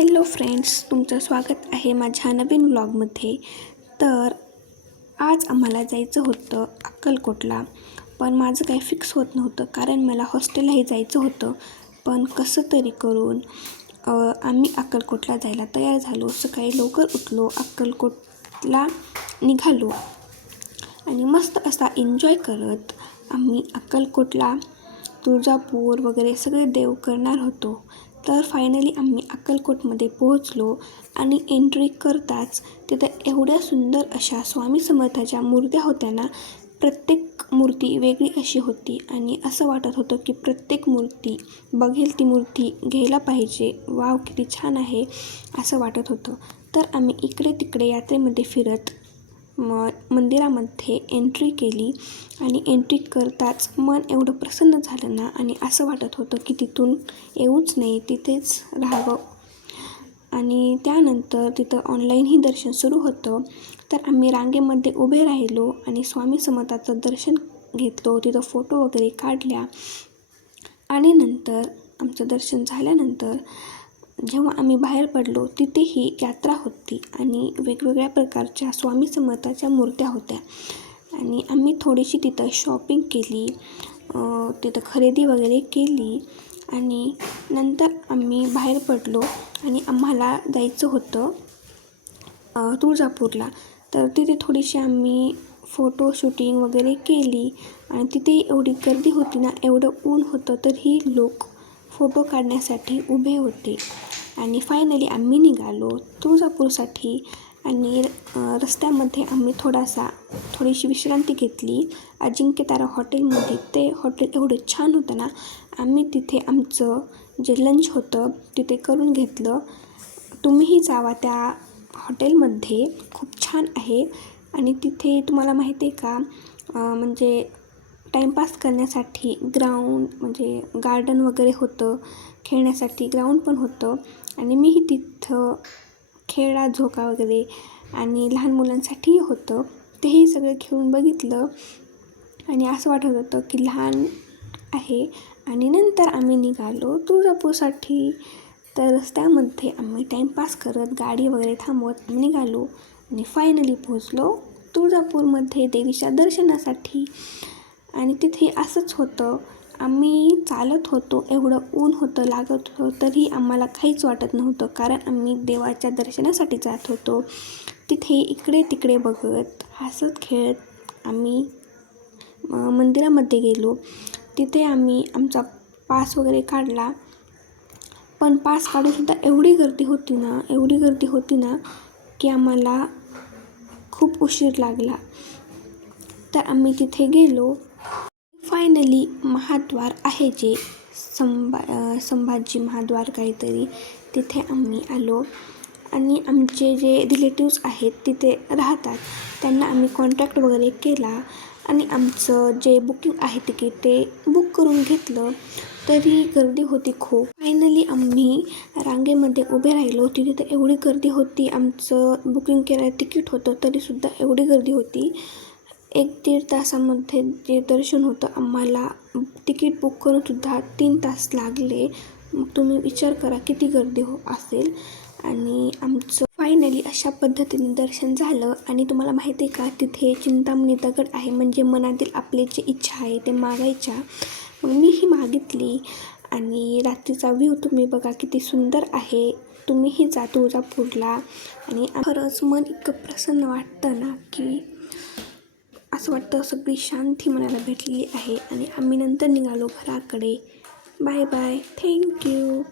Hello friends, तुमचं स्वागत आहे माझ्या नवीन व्लॉगमध्ये. तर आज आम्हाला जायचं होतं अक्कलकोटला, पण माझं काही फिक्स होत नव्हतं कारण मला हॉस्टेललाही जायचं होतं. पण कसं तरी करून आम्ही अक्कलकोटला जायला तयार झालो. सकाळी लवकर उठलो, अक्कलकोटला निघालो आणि मस्त असा एन्जॉय करत आम्ही अक्कलकोटला तुळजापूर वगैरे सगळे देव करणार होतो. तर फायनली आम्ही अक्कलकोटमध्ये पोहोचलो आणि एंट्री करताच तिथं एवढ्या सुंदर अशा स्वामी समर्थाच्या मूर्त्या होत्या ना. प्रत्येक मूर्ती वेगळी अशी होती आणि असं वाटत होतं की प्रत्येक मूर्ती बघेल ती मूर्ती घ्यायला पाहिजे. वाव, किती छान आहे असं वाटत होतं. तर आम्ही इकडे तिकडे यात्रेमध्ये फिरत मंदिरामध्ये एंट्री केली आणि एंट्री करताच मन एवढं प्रसन्न झालं ना, आणि असं वाटत होतं की तिथून येऊच नाही, तिथेच राहावं. आणि त्यानंतर तिथं ऑनलाईनही दर्शन सुरू होतं. तर आम्ही रांगेमध्ये उभे राहिलो आणि स्वामी समर्थाचं दर्शन घेतलो, तिथं फोटो वगैरे काढल्या. आणि नंतर आमचं दर्शन झाल्यानंतर जेव्हा आम्ही बाहेर पडलो तिथेही यात्रा होती आणि वेगवेगळ्या प्रकारच्या स्वामी समर्थाच्या मूर्त्या होत्या आणि आम्ही थोडीशी तिथं शॉपिंग केली, तिथं खरेदी वगैरे केली आणि नंतर आम्ही बाहेर पडलो आणि आम्हाला जायचं होतं तुळजापूरला. तर तिथे थोडीशी आम्ही फोटो शूटिंग वगैरे केली आणि तिथे एवढी गर्दी होती ना, एवढं ऊन होतं तरीही लोक फोटो काढण्यासाठी उभे होते. आणि फायनली आम्ही निघालो तुळजापूरसाठी आणि रस्त्यामध्ये आम्ही थोडीशी विश्रांती घेतली अजिंक्यतारा हॉटेलमध्ये. ते हॉटेल एवढं छान होतं ना, आम्ही तिथे आमचं जे लंच होतं तिथे करून घेतलं. तुम्हीही जावा त्या हॉटेलमध्ये, खूप छान आहे. आणि तिथे तुम्हाला माहिती आहे का, म्हणजे टाईमपास करण्यासाठी ग्राउंड म्हणजे गार्डन वगैरे होतं, खेळण्यासाठी ग्राउंड पण होतं आणि मीही तिथं खेळा झोका वगैरे आणि लहान मुलांसाठीही होतं. तेही सगळं खेळून बघितलं आणि असं वाटत होतं की लहान आहे. आणि नंतर आम्ही निघालो तुळजापूरसाठी. तर रस्त्यामध्ये आम्ही टाईमपास करत गाडी वगैरे थांबवत निघालो आणि फायनली पोहोचलो तुळजापूरमध्ये देवीच्या दर्शनासाठी. आणि तिथे असंच होतं, आम्ही चालत होतो, एवढं ऊन होतं लागत होतं तरी आम्हाला काहीच वाटत नव्हतं कारण आम्ही देवाच्या दर्शनासाठी जात होतो. तिथे इकडे तिकडे बघत हसत खेळत आम्ही मंदिरामध्ये गेलो. तिथे आम्ही आमचा पास वगैरे काढला, पण पास काढूनसुद्धा एवढी गर्दी होती ना की आम्हाला खूप उशीर लागला. तर आम्ही तिथे गेलो. फायनली महाद्वार आहे जे संभाजी महाद्वार काहीतरी, तिथे आम्ही आलो आणि आमचे जे रिलेटिव्स आहेत तिथे राहतात त्यांना आम्ही कॉन्टॅक्ट वगैरे केला आणि आमचं जे बुकिंग आहे तिकीट ते बुक करून घेतलं. तरी गर्दी होती खूप. फायनली आम्ही रांगेमध्ये उभे राहिलो. तिथे तर एवढी गर्दी होती, आमचं बुकिंग केलेलं तिकीट होतं तरीसुद्धा एवढी गर्दी होती. 1-1.5 तासामध्ये जे दर्शन होतं, आम्हाला तिकीट बुक करूनसुद्धा 3 तास लागले. मग तुम्ही विचार करा किती गर्दी असेल. आणि आमचं फायनली अशा पद्धतीने दर्शन झालं. आणि तुम्हाला माहिती आहे का, तिथे चिंतामणी दगड आहे, म्हणजे मनातील आपली जी इच्छा आहे ते मागायच्या. मग मीही मागितली आणि रात्रीचा व्ह्यू तुम्ही बघा किती सुंदर आहे. तुम्हीही जा तुळजापूरला. आणि खरंच मन इतकं प्रसन्न वाटतं ना की असं वाटतं सगळी शांती मनाला भेटलेली आहे. आणि आम्ही नंतर निघालो घराकडे. Bye bye, thank you.